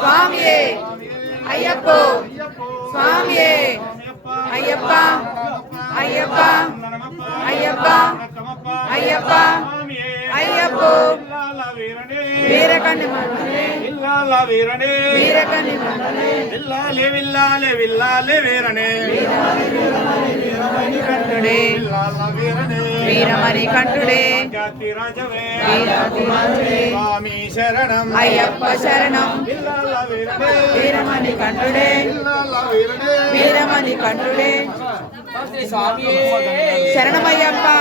சுவாமியே ஐயப்போ சுவாமியே ஐயப்பா ஐயப்பா ஐயப்பா ஐயப்பா ஐயப்போ வீரகண்டி மன்னனே இல்லால வீரனே வீரகண்டி மன்னனே இல்லாலே வில்லாலே வில்லாலே வீரனே கட்டுடே. வீரமணி கட்டுடே. சுவாமி சரணம். ஐயப்ப சரணம். வீரமணி கண்டுடே வீரமணி கண்டுடே சரணமையப்பா.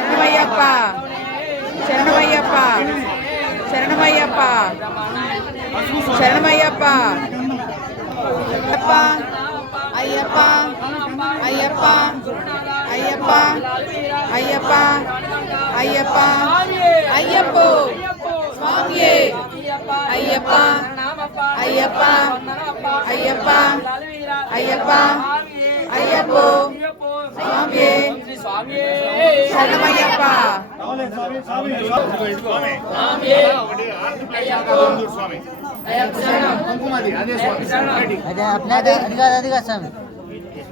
சரணமையப்பா. சரணமையப்பா. சரணமையப்பா. சரணமையப்பா. ஐயப்பா. ஐயப்பா. ஐயப்பா ஐயப்பா ஐயப்பா ஐயப்பா ஐயப்போ சுவாமியே ஐயப்பா ஐயப்பா ஐயப்பா ஐயப்பா ஐயப்போ சுவாமியே சரணமையப்பா అదే అదే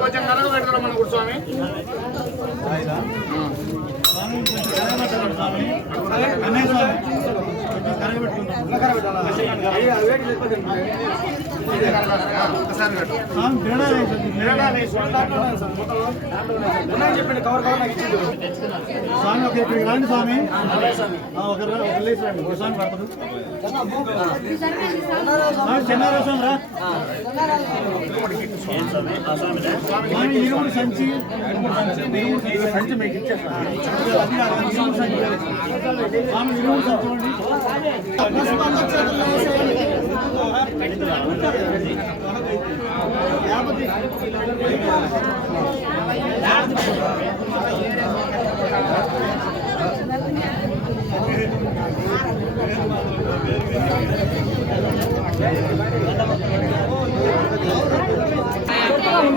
కొంచెం కనక పెడతాం మన గురుస్వామి కనక చెప్పండి కవర్ కవర్ నాకు ఇచ్చింది స్వామి ఒక ఇక్కడికి రండి స్వామి ఒక ఒక లేచి రండి స్వామి రా స్వామి ఇరువురు సంచి సంచి మీకు ఇచ్చేస్తాను స్వామి ఇరువురు సంచి ఇవ్వండి.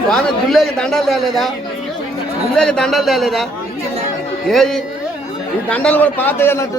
స్వామి గుళ్ళకి దండాలు తేలేదా గుళ్ళకి దండాలు తేలేదా ఏది ఈ దండలు కూడా పాత అన్నట్టు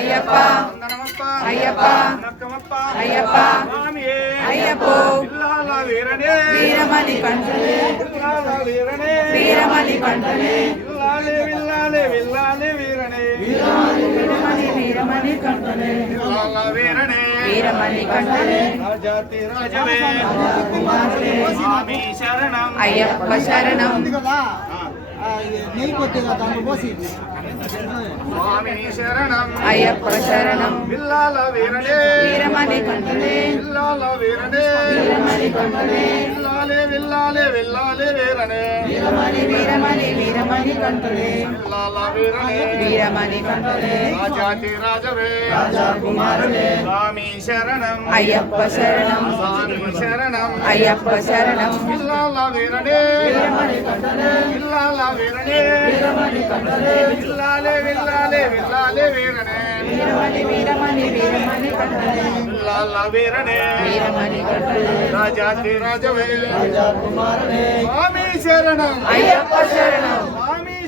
అయ్యప్ప. అయ్యప్ప. అయ్యప్ప. అయ్యప్పో. వీరమణి కంఠలే వీరమణి కంఠలే వీరమణి వీరమణి కంఠలే వీరమణి కంటనే అయ్యప్ప శరణం. అయ్యప్ప శరణం బిల్లాల వీరనే వీరమణి కంఠలే బిల్లాల వీరనే వీరమణి కంఠలే విల్లాలే విల్లాలే విల్లాలే వీరనే వీరమణి వీరమణి వీరమణి కంఠలే విల్లాల వీరనే వీరమణి కంఠలే రాజాతి రాజవే కుమారులే స్వామి శరణం అయ్యప్ప శరణం. స్వామి శరణం అయ్యప్ప శరణం. వీరనే వీరమణి வில்லாலா வீரனே வில்லாலே வில்லாலே வில்லாலே வீரனே. வில்லாலா வீரனே. ராஜாதி ராஜவே. ராஜா குமாரனே சுவாமி சரணம். ஐயப்ப சரணம்.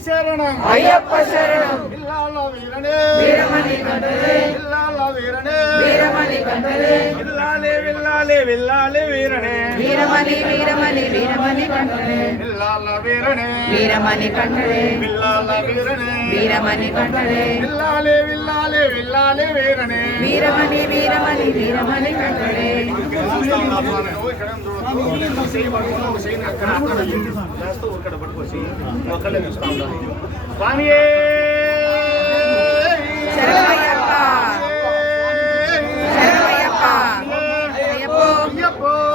சரணம். ஐயப்ப சரணம். இல்லாலா வீரனே. வீரமணி கண்டதே. இல்லாலா வீரனே. வீரமணி கண்டதே. இல்லாலே வில்லாலே வில்லாலே வீரனே. வீரமணி வீரமணி வீரமணி கண்டதே. இல்லாலா வீரனே. வீரமணி கண்டதே. இல்லாலா வீரனே. வீரமணி கண்டதே. இல்லாலே வில்லாலே வில்லாலே வீரனே. வீரமணி வீரமணி வீரமணி கண்டதே.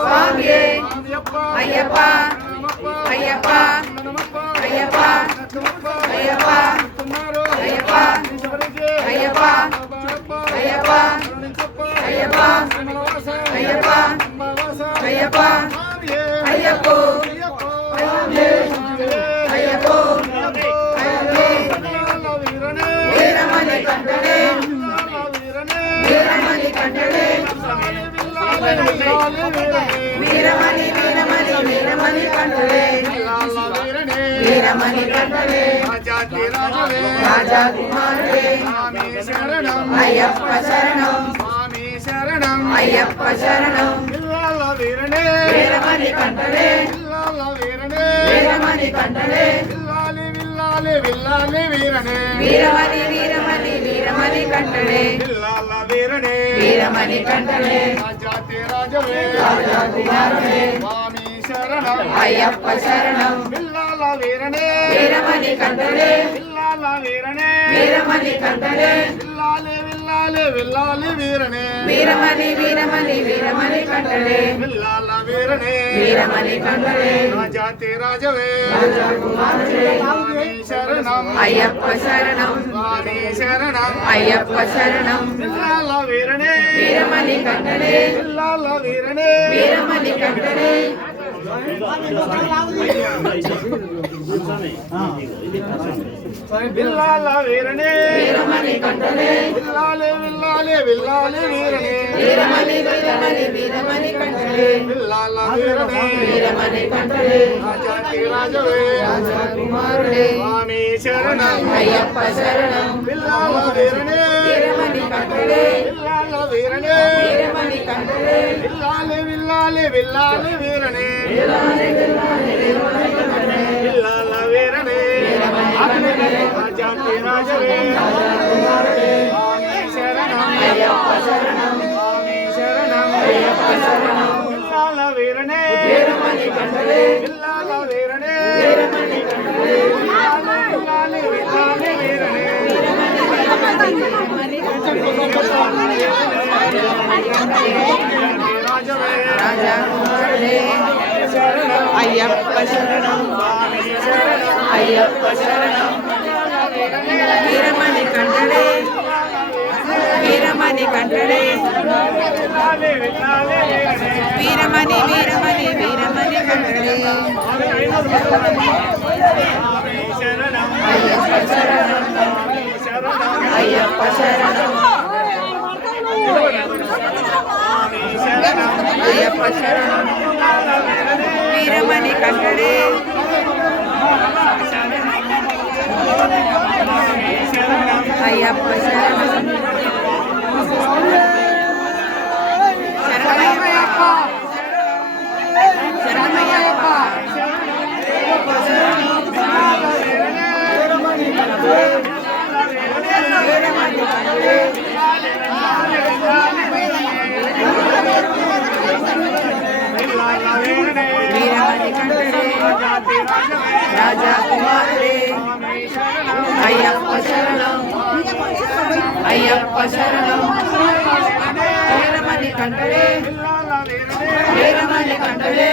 స్వామియే అయ్యప్ప అయ్యప్ప అయ్యప్ప అయ్యప్ప అయ్యప్ప అయ్యప్ప అయ్యప్ప అయ్యప్ప అయ్యప్ప ஐயப்பா. ஐயப்போ. ஐயப்போ. வீரமணி கண்டனே. வீரமணி கண்டனே. வீரமணி வீரமணி வீரமணி கண்டனே. வீரமணி கண்டனே. ராஜா ஐயப்ப சரணம். ஐயப்ப சரணம். வீரனே வீரமணி கண்டனே. வில்லால வீரனே. வீரமணி கண்டனே. வில்லாலி வில்லாலி வில்லாலி வீரனே. வீரமணி வீரமணி வீரமணி கண்டனே. வில்லால வீரனே. வீரமணி கண்டனே. ராஜாதி ராஜவே. ராஜாதி ராஜவே. சுவாமி சரணம். ஐயப்ப சரணம். வில்லால வீரனே. வீரமணி கண்டனே. வில்லால வீரனே. வீரமணி கண்டனே. வில்லாலே వెళ్ళాలి వెళ్ళాలి వీరనే. వీరమణి వీరమణి వీరమణి కంటలే వెళ్ళాల వీరనే. వీరమణి కంటలే రాజాతి రాజవే. శరణం. అయ్యప్ప శరణం. వాణి శరణం. అయ్యప్ప శరణం. వెళ్ళాల వీరనే. వీరమణి కంటలే వెళ్ళాల వీరనే. వీరమణి కంటలే బిల్లాల వీరనే. கண்டனே. வில்லாலே வில்லாலே வில்லாலே வீரனே. வீரமணி வீரமணி வீரமணி கண்டனே. வில்லாலா வீரனே. வீரமணி கண்டனே. ராஜாதி ராஜவே ராஜா குமாரனே சுவாமி சரணம். ஐயப்ப சரணம். வில்லாலா வீரனே. வீரமணி கண்டனே. வில்லாலா வீரனே. வீரமணி கண்டனே. ராஜவே ஐயப்ப சரணம் ஐயப்ப சரணம் வீரமணி கண்டடே வீரமணி వీరమణి వీరమణి వీరమణి మంగళి అయ్యప్ప శరణం. అయ్యప్ప శరణం. వీరమణి కంగడే అయ్యప్ప శరణం. ஐயப்ப சரணம். வீரமணி கண்டலே வீரமணி கண்டலே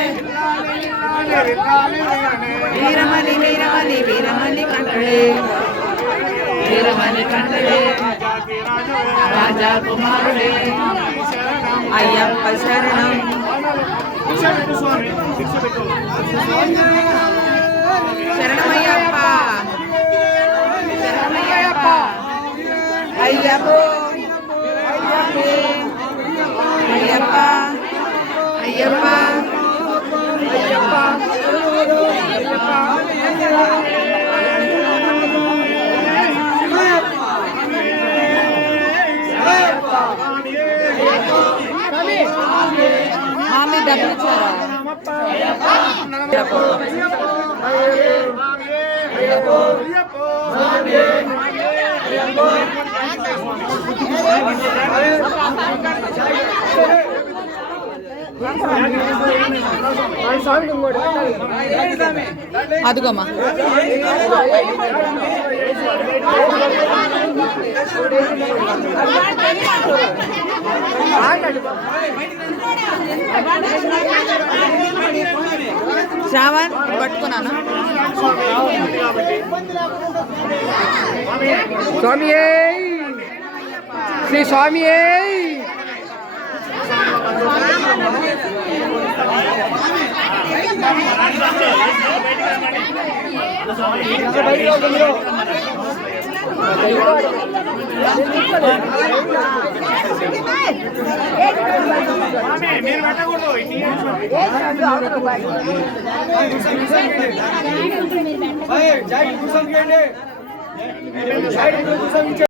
வீரமணி வீரமணி வீரமணி கண்டலே வீரமணி கண்டலே ராஜா சரணம் சரணமையப்பா పెట్టు శరణమయ్యప్ప శరణమయ్యప్ప అయ్యప్పో అయ్యప్ప అయ్యప్ప మామి డబ్బులు ఇచ్చారా అదిగోమ్మా. శ్రావణ్ పట్టుకున్నాను? స్వామి. శ్రీ స్వామి స్వామి మీరు పెట్టకూడదు ఇటు జై కూర్చొని